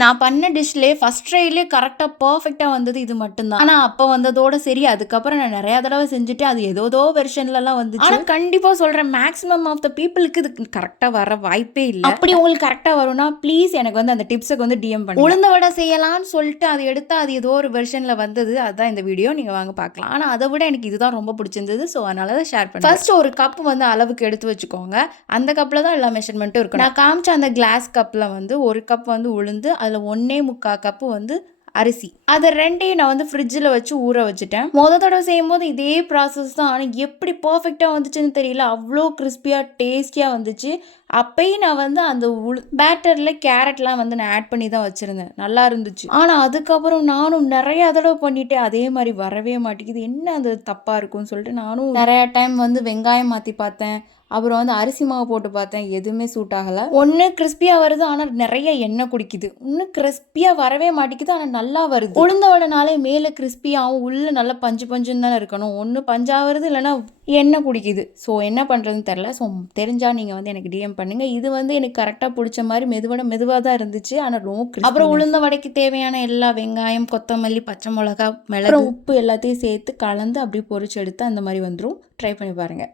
நான் பண்ண டிஷ்லேயே ஃபர்ஸ்ட் ட்ரைலே கரெக்டாக பர்ஃபெக்டாக வந்தது இது மட்டும்தான். ஆனால் அப்போ வந்ததோட சரி, அதுக்கப்புறம் நான் நிறையா தடவை செஞ்சுட்டு அது ஏதோ வெர்ஷன்லலாம் வந்துச்சு. ஆனால் கண்டிப்பாக சொல்கிறேன், மேக்ஸிமம் ஆஃப் த பீப்புளுக்கு இது கரெக்டாக வர வாய்ப்பே இல்லை. அப்படி உங்களுக்கு கரெக்டாக வரும்னா ப்ளீஸ் எனக்கு வந்து அந்த டிப்ஸுக்கு வந்து டிஎம் பண்ணி. உளுந்த வடை செய்யலாம்னு சொல்லிட்டு அது எடுத்து அது ஏதோ ஒரு வெர்ஷனில் வந்தது. அதுதான் இந்த வீடியோ, நீங்கள் வாங்க பார்க்கலாம். ஆனால் அதை விட எனக்கு இதுதான் ரொம்ப பிடிச்சிருந்தது. ஸோ அதனால தான் ஷேர் பண்ணேன். ஃபர்ஸ்ட் ஒரு கப் வந்து அளவுக்கு எடுத்து வச்சுக்கோங்க. அந்த கப்பில் தான் எல்லா மெஷர்மெண்ட்டும் இருக்கும். நான் காமிச்ச அந்த கிளாஸ் கப்பில் வந்து ஒரு கப் வந்து உளுந்து, அதில் 1.25 கப்பு வந்து அரிசி, அதை ரெண்டையும் நான் வந்து ஃப்ரிட்ஜில் வச்சு ஊற வச்சுட்டேன். தடவை செய்யும்போது இதே ப்ராசஸ் தான். ஆனால் எப்படி பர்ஃபெக்டாக வந்துச்சுன்னு தெரியல, அவ்வளோ கிறிஸ்பியாக டேஸ்டியாக வந்துச்சு. அப்பயும் நான் வந்து அந்த பேட்டரில் கேரட்லாம் வந்து நான் ஆட் பண்ணி தான் வச்சுருந்தேன். நல்லா இருந்துச்சு. ஆனால் அதுக்கப்புறம் நானும் நிறையா தடவை பண்ணிவிட்டேன், அதே மாதிரி வரவே மாட்டேங்குது. என்ன அது தப்பாக இருக்கும்னு சொல்லிட்டு நானும் நிறையா டைம் வந்து வெங்காயம் மாற்றி பார்த்தேன். அப்புறம் வந்து அரிசி மாவு போட்டு பார்த்தேன், எதுவுமே சூட் ஆகலை. ஒன்று கிறிஸ்பியாக வருது, ஆனால் நிறைய எண்ணெய் குடிக்குது. இன்னும் கிறிஸ்பியாக வரவே மாட்டேங்குது, ஆனால் நல்லா வருது. உளுந்த வடைனாலே மேலே கிறிஸ்பியாகவும் உள்ளே நல்லா பஞ்சுன்னு தானே இருக்கணும். ஒன்று பஞ்சாக வருது, இல்லைன்னா எண்ணெய் குடிக்குது. ஸோ என்ன பண்ணுறதுன்னு தெரில. ஸோ தெரிஞ்சால் நீங்கள் வந்து எனக்கு டிஎம் பண்ணுங்கள். இது வந்து எனக்கு கரெக்டாக பிடிச்ச மாதிரி மெதுவாக தான் இருந்துச்சு. ஆனால் ரொம்ப அப்புறம் உளுந்த வடைக்கு தேவையான எல்லா வெங்காயம், கொத்தமல்லி, பச்சை மிளகா, மிளகு, உப்பு எல்லாத்தையும் சேர்த்து கலந்து அப்படியே பொரிச்சு எடுத்து அந்த மாதிரி வந்துடும். ட்ரை பண்ணி பாருங்கள்.